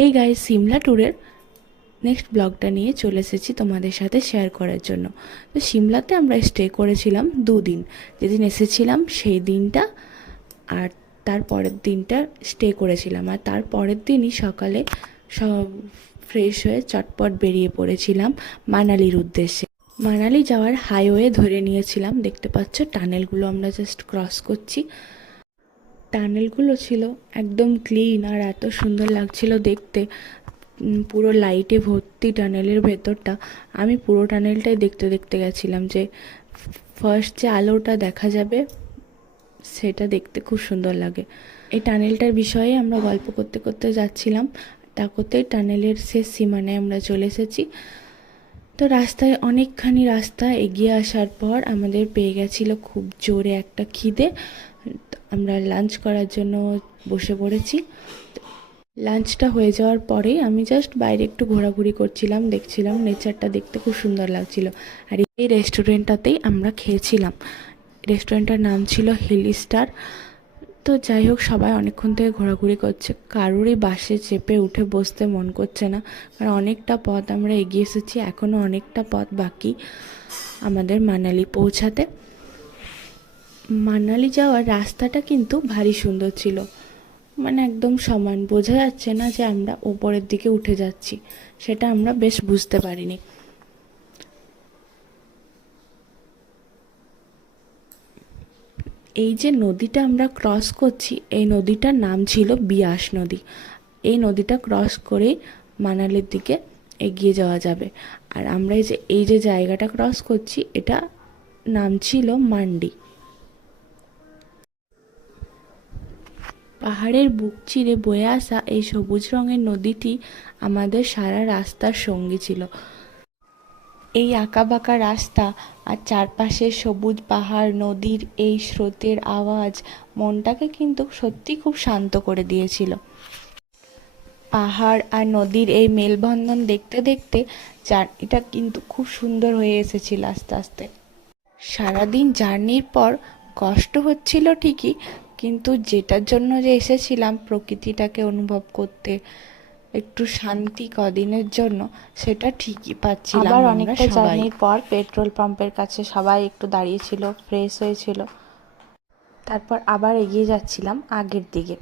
Hey guys, Shimla ট্যুরের next ব্লগটা নিয়ে চলে এসেছি তোমাদের সাথে শেয়ার করার জন্য। তো সিমলাতে আমরা স্টে করেছিলাম 2 দিন। যেদিন এসেছিলাম সেই দিনটা আর তার পরের দিনটা স্টে করেছিলাম, আর তার পরের দিনই সকালে সব ফ্রেশ হয়ে চটপট বেরিয়ে পড়েছিলাম মানালির উদ্দেশ্যে। মানালি যাওয়ার হাইওয়ে ধরে নিয়েছিলাম। দেখতে পাচ্ছ টানেলগুলো আমরা জাস্ট ক্রস করছি। টানেলগুলো ছিল একদম ক্লিন আর এত সুন্দর লাগছিল দেখতে। পুরো লাইটে ভর্তি টানেলের ভেতরটা। আমি পুরো টানেলটাই দেখতে দেখতে গেছিলাম, যে ফার্স্ট যে আলোটা দেখা যাবে সেটা দেখতে খুব সুন্দর লাগে। এই টানেলটার বিষয়ে আমরা গল্প করতে করতে যাচ্ছিলাম, তা করতেই টানেলের শেষ সীমানায় আমরা চলে এসেছি। তো রাস্তায় অনেকখানি রাস্তা এগিয়ে আসার পর আমাদের পেয়ে গেছিলো খুব জোরে একটা খিদে। আমরা লাঞ্চ করার জন্য বসে পড়েছি। লাঞ্চটা হয়ে যাওয়ার পরেই আমি জাস্ট বাইরে একটু ঘোরাঘুরি করছিলাম, দেখছিলাম নেচারটা দেখতে খুব সুন্দর লাগছিল। আর এই রেস্টুরেন্টটাতেই আমরা খেয়েছিলাম। রেস্টুরেন্টটার নাম ছিল হিল স্টার। তো যাই হোক, সবাই অনেকক্ষণ থেকে ঘোরাঘুরি করছে, কারোরই বাসে চেপে উঠে বসতে মন করছে না, কারণ অনেকটা পথ আমরা এগিয়ে এসেছি, এখনও অনেকটা পথ বাকি আমাদের মানালি পৌঁছাতে। মানালি যাওয়ার রাস্তাটা কিন্তু ভারী সুন্দর ছিল, মানে একদম সমান, বোঝা যাচ্ছে না যে আমরা ওপরের দিকে উঠে যাচ্ছি, সেটা আমরা বেশ বুঝতে পারিনি। এই যে নদীটা আমরা ক্রস করছি, এই নদীটার নাম ছিল বিয়াস নদী। এই নদীটা ক্রস করেই মানালির দিকে এগিয়ে যাওয়া যাবে। আর আমরা এই যে জায়গাটা ক্রস করছি, এটা নাম ছিল মান্ডি। পাহাড়ের বুক চিরে বয়ে আসা এই সবুজ রঙের নদীটি আমাদের সারা রাস্তার সঙ্গী ছিল। এই আঁকাবাঁকা রাস্তা আর চারপাশে সবুজ পাহাড়, নদীর এই স্রোতের আওয়াজ মনটাকে কিন্তু সত্যি খুব শান্ত করে দিয়েছিল। পাহাড় আর নদীর এই মেলবন্ধন দেখতে দেখতে জার্নিটা কিন্তু খুব সুন্দর হয়ে এসেছিল আস্তে আস্তে। সারাদিন জার্নির পর কষ্ট হচ্ছিল ঠিকই, কিন্তু যেটার জন্য যে এসেছিলাম প্রকৃতিটাকে অনুভব করতে, একটু শান্তি কদিনের জন্য, সেটা ঠিকই পাচ্ছিলাম। আবার আমরা অনেকটা সবাই জার্নির পর পেট্রোল পাম্পের কাছে সবাই একটু দাঁড়িয়েছিল, ফ্রেশ হয়েছিল। তারপর আবার এগিয়ে যাচ্ছিলাম আগের দিকে।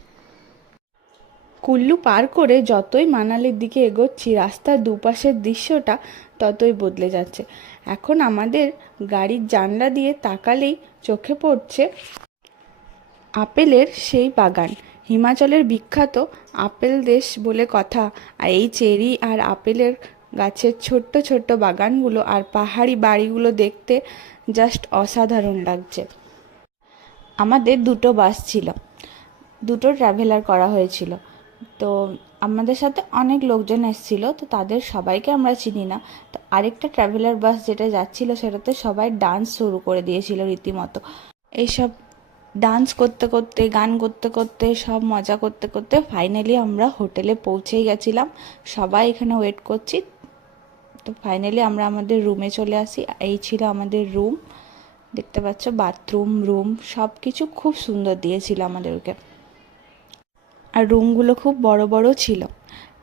কুল্লু পার করে যতই মানালির দিকে এগোচ্ছি, রাস্তার দুপাশের দৃশ্যটা ততই বদলে যাচ্ছে। এখন আমাদের গাড়ির জানলা দিয়ে তাকালেই চোখে পড়ছে আপেলের সেই বাগান। হিমাচলের বিখ্যাত আপেল দেশ বলে কথা, আর এই চেরি আর আপেলের গাছের ছোট্ট ছোট্ট বাগানগুলো আর পাহাড়ি বাড়িগুলো দেখতে জাস্ট অসাধারণ লাগছে। আমাদের দুটো বাস ছিল, দুটো ট্রাভেলার করা হয়েছিল। তো আমাদের সাথে অনেক লোকজন এসেছিল, তো তাদের সবাইকে আমরা চিনি না। তো আরেকটা ট্রাভেলার বাস যেটা যাচ্ছিল, সেটাতে সবাই ডান্স শুরু করে দিয়েছিল রীতিমতো। এইসব ডান্স করতে করতে, গান করতে করতে, সব মজা করতে করতে ফাইনালি আমরা হোটেলে পৌঁছেই গেছিলাম। সবাই এখানে ওয়েট করছি। তো ফাইনালি আমরা আমাদের রুমে চলে আসি। এই ছিল আমাদের রুম। দেখতে পাচ্ছ বাথরুম, রুম সব কিছু খুব সুন্দর দিয়েছিল আমাদেরকে, আর রুমগুলো খুব বড় বড় ছিল।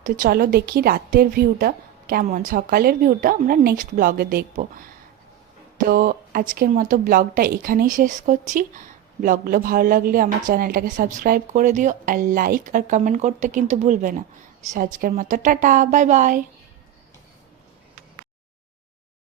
তো চলো দেখি রাতের ভিউটা কেমন, সকালের ভিউটা আমরা নেক্সট ব্লগে দেখব। তো আজকের মতো ব্লগটা এখানেই শেষ করছি। ব্লগগুলো ভালো লাগলে আমার চ্যানেলটাকে সাবস্ক্রাইব করে দিও, আর লাইক আর কমেন্ট করতে কিন্তু ভুলবে না। আজকের মতো টাটা, বাই বাই।